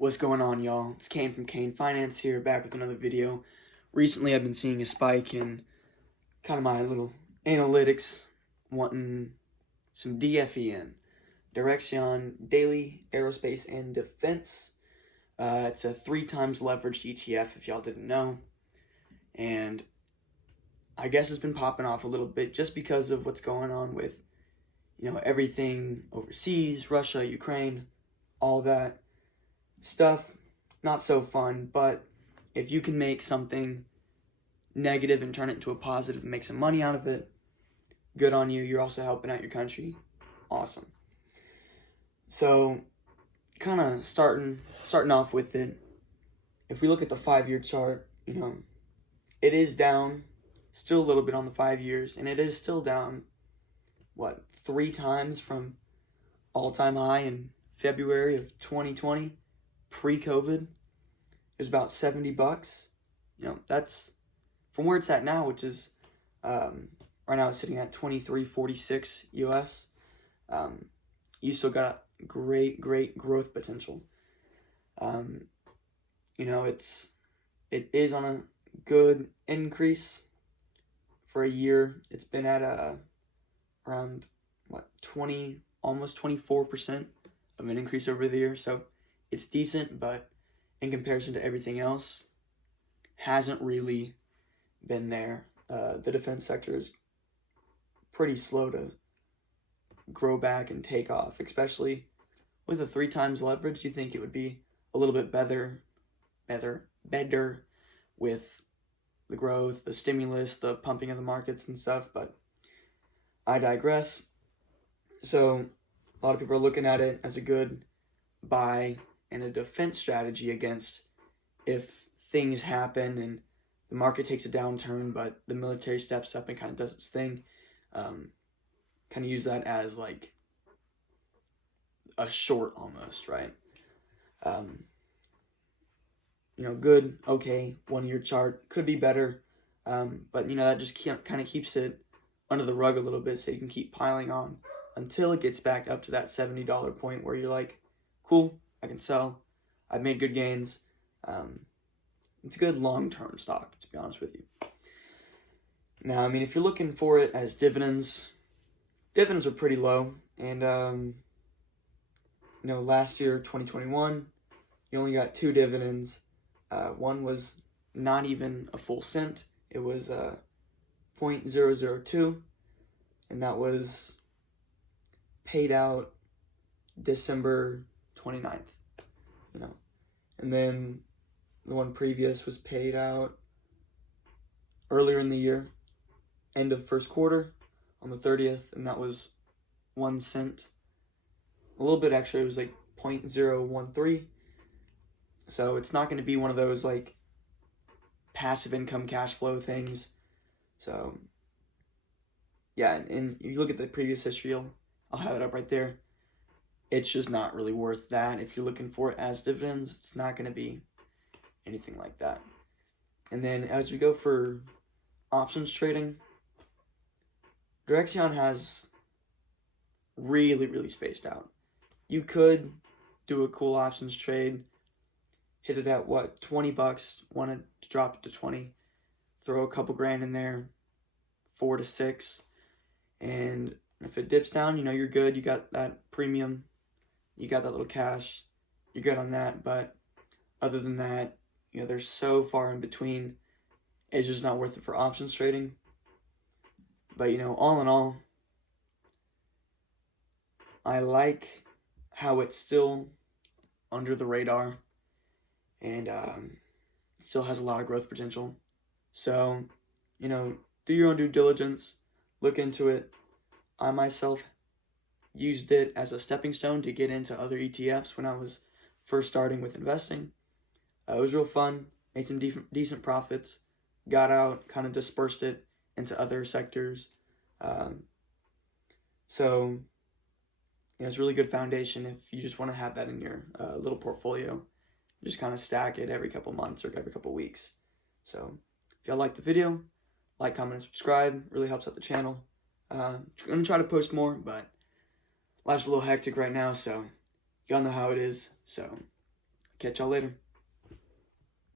What's going on, y'all? It's Kane from Kane Finance here, back with another video. Recently, I've been seeing a spike in kind of my little analytics, wanting some DFEN, Direction Daily Aerospace and Defense. It's a 3 times leveraged ETF, if y'all didn't know. And I guess it's been popping off a little bit just because of what's going on with, everything overseas, Russia, Ukraine, all that stuff. Not so fun, but if you can make something negative and turn it into a positive and make some money out of it, good on you. You're also helping out your country. Awesome. So kind of starting off with it, if we look at the 5-year chart, it is down still a little bit on the 5 years, and it is still down 3 times from all-time high in February of 2020. Pre-COVID, it was about $70. That's from where it's at now, which is right now it's sitting at $23.46 US. You still got great growth potential. It is on a good increase for a year. It's been at around 20, almost 24% of an increase over the year. So it's decent, but in comparison to everything else, hasn't really been there. The defense sector is pretty slow to grow back and take off, especially with a 3 times leverage. You think it would be a little bit better with the growth, the stimulus, the pumping of the markets and stuff, but I digress. So a lot of people are looking at it as a good buy and a defense strategy against if things happen and the market takes a downturn, but the military steps up and kind of does its thing. Kind of use that as like a short almost, right? Good, okay, 1-year chart, could be better, but that just kind of keeps it under the rug a little bit so you can keep piling on until it gets back up to that $70 point where you're like, cool, I can sell, I've made good gains. It's a good long-term stock, to be honest with you. Now, if you're looking for it as dividends are pretty low, and last year, 2021, you only got 2 dividends. One was not even a full cent. It was 0.002, and that was paid out December 29th. And then the one previous was paid out earlier in the year, end of first quarter, on the 30th, and that was 1 cent. A little bit extra, it was like 0.013. So it's not going to be one of those like passive income cash flow things. So yeah, and you look at the previous history, I'll have it up right there. It's just not really worth that. If you're looking for it as dividends, it's not going to be anything like that. And then as we go for options trading, Direction has really spaced out. You could do a cool options trade, hit it at $20, wanted to drop it to 20, throw a couple grand in there, 4 to 6, and if it dips down, you're good. You got that premium, you got that little cash, you're good on that. But other than that, they're so far in between, it's just not worth it for options trading. But all in all, I like how it's still under the radar and still has a lot of growth potential. So do your own due diligence, look into it. I myself used it as a stepping stone to get into other ETFs when I was first starting with investing. It was real fun, made some decent profits, got out, kind of dispersed it into other sectors. So it's a really good foundation if you just want to have that in your little portfolio. Just kind of stack it every couple months or every couple weeks. So if y'all like the video, like, comment, and subscribe. Really helps out the channel. I'm going to try to post more, but life's a little hectic right now, so y'all know how it is. So Catch y'all later.